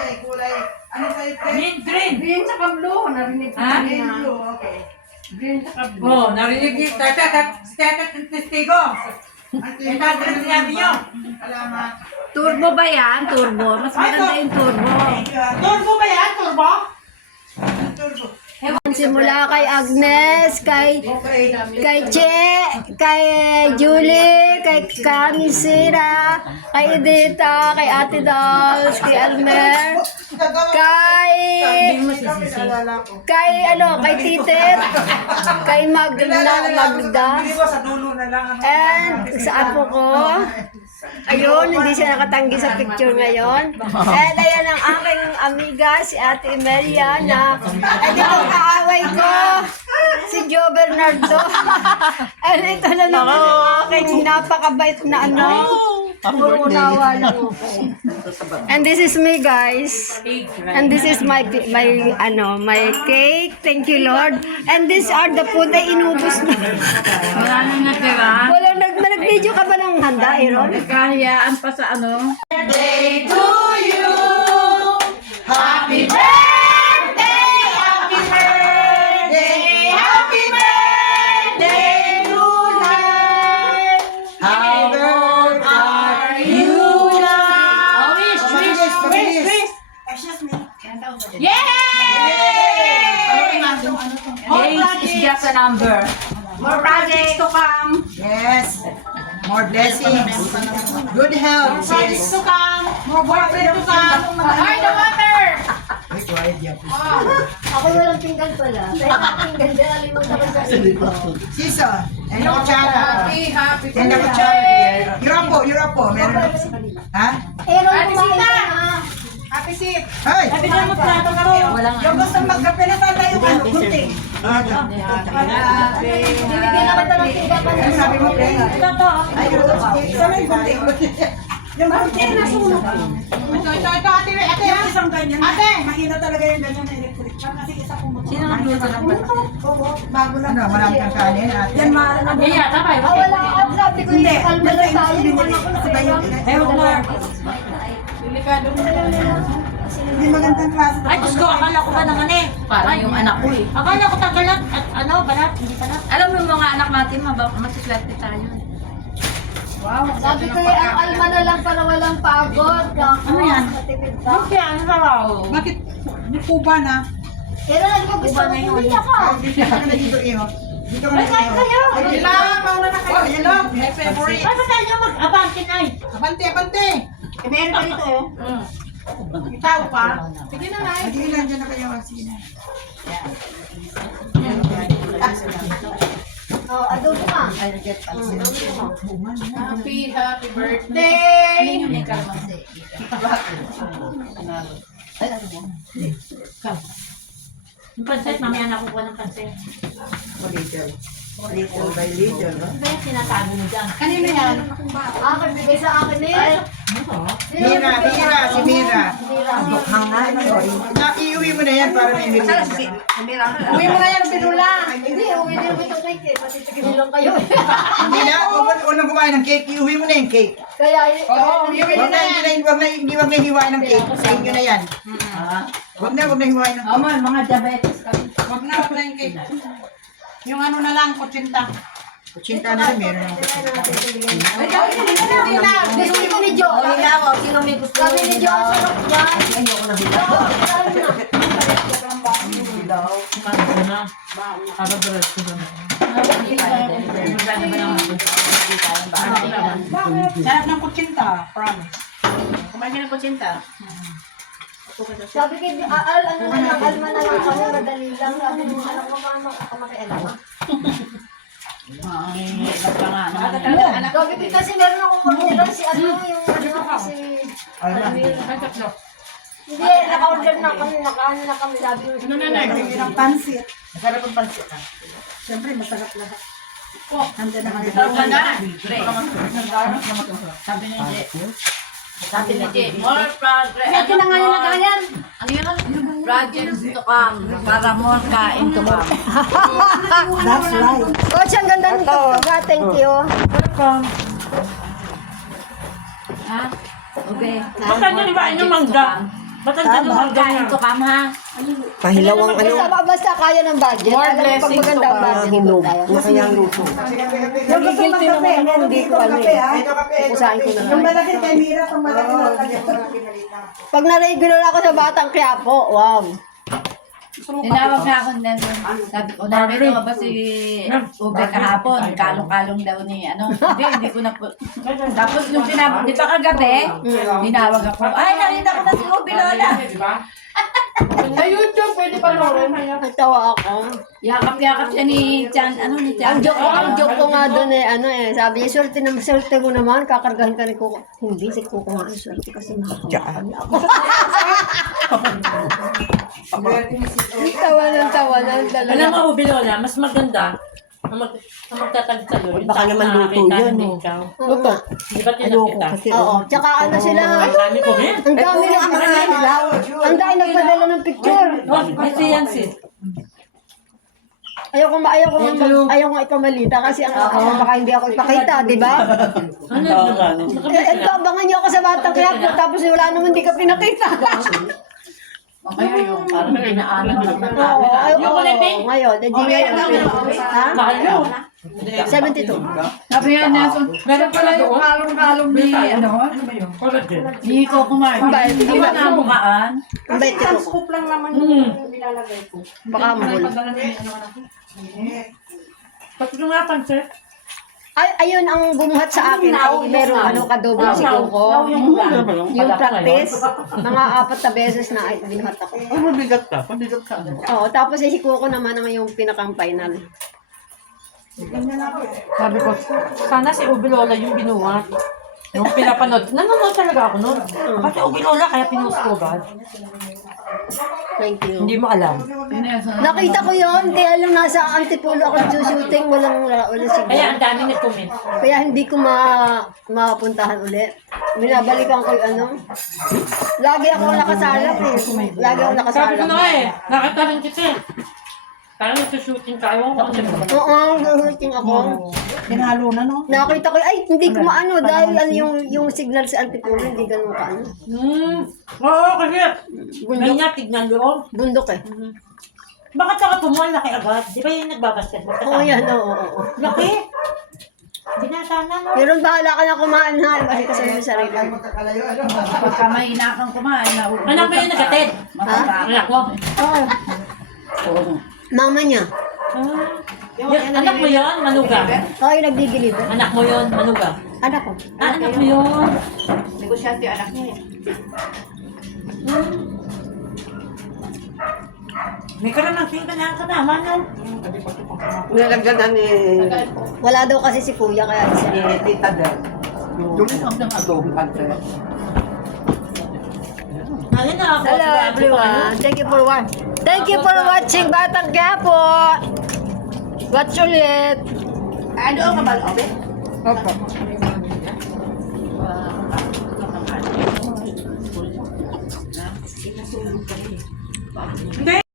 ay kulay. Ano tayo? Green. Green tsaka blue. Narinig ko kanina. Blue, okay. Green tsaka blue. Oh, narinig yung testigo. Yung tagre sinabi nyo. Salamat. Turbo ba yan? Turbo. Mas maganda yung turbo. Turbo ba yan? Turbo? Turbo. Simula kay Agnes, kay Che, kay Julie, kay Kamisira, kay Edita, kay Ate Dolls, kay Almer, kay Titit, kay Magda, Sa dulo na lang. and sa apo ko. Ayun, hindi siya nakatanggi sa picture ngayon. And ayan ang aking amiga, si Ate Emelia, na ito ang kaaway ko, si Joe Bernardo. And ito na naman ang aking napakabait na ano. Puro unawa lang ako. And this is me, guys. And this is my cake. Thank you, Lord. And these are the food ay inubos na. Wala nang natira. Wala nag-video ka ba ng handa, Aaron? Kahiyaan pa sa ano. Birthday to you. Happy birthday. Happy birthday. Happy birthday tonight. How old are you now? Wish. Age is just a number. More projects to come. Yes. More blessings. Good health. Projects to come. More boyfriend to come. Ay, the water. Ay, quiet yan. Ako walang pinggan pala. Kaya pinggan din, alimutan ko sa Siso. And kutsara. Happy And the kutsara. Yurapo. Meron. Ha? Aaron, kumain ka na. Happy seat. Ay! Bigyan mo plato ka rin. Yung gusto magkape na tayo yung ano, kunti. Bibigyan na kita ng pinggan pa Ano sabi mo, Pre? Ay, isa may kunti. Yung kunti na sunog. Ito, ate. Yung isang ganyan. Ate. Mahina talaga yung ganyan na electric. Kasi isa pumutok. Sino ang luto ng pansit? Oo, bago lang. Ano, marami kang kanin, ate. Yan, Kaya, tapay. Wala ang sabi ko yung kalma na tayo. Ewan ko. Hindi magandang klase. Ay, Diyos ko, akala ko ba naman eh. Parang yung anak ko eh. Akala ko tagalat at ano, balat, hindi balat. Alam mo yung mga anak natin, masiswerte tayo. Sabi ko yung ang alma na lang para walang pagod. Ano yan? Matipid ka. Kaya ano raw? Bakit? May kuba na. Pero nagkagusto mo, bumili ako. Dito ka na dito, Iyo. Dito ka na dito. Ay, mauna na kayo. Oh, hello. My favorite. Ay, ba't tayo mag-abante na eh? Abante. Eh, meron pa dito oh. Itaw pa. Sige na na. Hindi lang dyan na kayo. Sige na. Oh, adobo ka. Happy birthday! Yung pansit, mamaya na kukuha ng pansit. Little by little, no? Ano yung sinasabi mo dyan? Kanino yan? Akin, bigay sa akin eh. Si Mira. Iuwi mo na yan para may mili. Uwi mo na yan, pinula. Hindi, uwi din ko itong cake eh. Patitigil lang kayo. Hindi na, huwag nang kumain ng cake. Iuwi mo na yung cake. Kaya, Oo, uwi Huwag na na, yan. huwag na hiwain ng cake. Sa inyo na yan. Huwag na hiwain ng cake. Aman, mga diabetes kami. Huwag na yung cake. Yung ano na lang, kutsinta. Kutsinta na rin, meron ng kutsinta. gusto ko ni Jo. Sino may gusto Sabi ni Jo, ang sarap yan. Ayoko na bilaw. Sarap ng kutsinta, promise. Kumain ka ng kutsinta. Sabi kay Al, ano na lang, alma na lang kami, madali lang. Sabi mo, alam mo ba, makialam. Sabi ko kasi meron akong pamilya si ano, yung ano, si... Hindi, naka-order na kami, naka-ano na kami, sabi mo. Ano na Ang pansit. Masarap ang pansit. Siyempre, masarap lahat. Handa na kayo. Sabi ni Jay. Sabi ni Jay, more progress. Ito na nga yung nagayan. Ano yun? Projects to come. Para more kain to come. That's right. Coach, ang ganda ng tugtuga, thank you. Welcome. Ha? Okay. Basta nyo libain yung mangga. Ba't ang tanong ang ganyan? Kain to kam ha. Pahilawang ano. Basta kaya ng budget. More Alam mo, pag blessings maganda ang to budget, Hinog. tayo. Na kayang luto. Nagigilty naman ako, hindi ko ano eh. Kusahin ko na Yung lang. malaki kay Mira, yung malaki na kanya. Pag na-regular ako sa Batang Quiapo, wow. Tinawag na ako na. Sabi ko, namin ito ba si Ube kahapon? Kalong-kalong daw ni ano. Hindi ko na po. Tapos nung tinawag, di ba kagabi? Tinawag ako. Ay, nakita ko na si Ube Lola. Sa YouTube, pwede pa noon. Nagtawa ako. Yakap-yakap siya ni Chan. Ano ni Chan? Ang joke ko nga doon eh, ano eh, sabi niya, swerte mo naman, kakargahin ka ni Kuko. Hindi, si Kuko nga ang swerte kasi nakakakami ako. Tawanan talaga. Alam mo, Bilola, mas maganda ang magtatag sa'yo. Baka naman luto yun eh. Oo. Di ba tinakita? Kasi Oo, tsaka ano sila, Ang dami ko rin. ang dami na ang dami nagpadala ng picture. Oh, kasi yan sis. Ayaw ko ipamalita kasi ang baka hindi ako ipakita, di ba? Ano? Ito, abangan niyo ako sa Batang Quiapo, tapos wala naman di ka pinakita. O kaya yung parang pinaanan lang ng Oo, camera. ngayon, hindi ngayon. Ha? Mahal yun. 72. Sabi nga Nelson, meron pala yung kalong-kalong ni ano? Ni Coco Mar. Hindi ba namukaan? Ang bait ko. Scoop lang naman yung nilalagay ko. Baka mahul. Pati yung nga pansit. Ay, ayun ang bumuhat sa akin ay meron ano kadobo si Coco. Yung practice, mga 4 na beses na ay binuhat ako. Ay, mabigat ka. Mabigat ka. Oo, tapos si Coco naman ang yung pinakang final. Sabi ko, sana si Ubilola yung binuhat. Yung pinapanood. Nanonood talaga ako nun. Kasi Ubilola, kaya pinost ko ba? Thank you. Hindi mo alam. Nakita ko yon, kaya lang nasa Antipolo ako nagsushooting, walang Kaya signal. ang dami nag-comment. Kaya hindi ko mapuntahan ulit. Binabalikan ko yung ano. Lagi ako nakasalap eh. Lagi ako Sabi ko nakasalap. na nga eh, nakita rin kita eh. Parang nagsushooting tayo. Oo, nagsushooting ako. Hinalo na, no? Nakita ko, ay, hindi ko maano dahil ano yung signal sa Antipolo, hindi ganun ka ano. Oo, kasi Bundok, ganyan, tignan doon. bundok eh. Bakit saka tumuhan laki agad? Di ba yung nagbabasket? Oo, yan, oo. Laki? Binata na, no? Pero bahala ka na kumain ha, kasi kasama yung sarili. Pagka mahina kang kumain, Anak mo yung nagatid? Anak mo? Oo. Mama niya. Anak mo yun, manuga? Oo, yung nagdi-deliver. Anak mo yun, manuga? Anak ko. Anak mo yun? Negosyante yung anak niya eh. May kalamansin ka na kasama, no? Nilagyan na ni Wala daw kasi si kuya, kaya siya. Tita Del. Tumitang ng adobo country. Ayun na ako. Hello everyone. Thank you for watching Batang Quiapo. Watch ulit. Ano ang kabal, Obe? Opo. Hindi.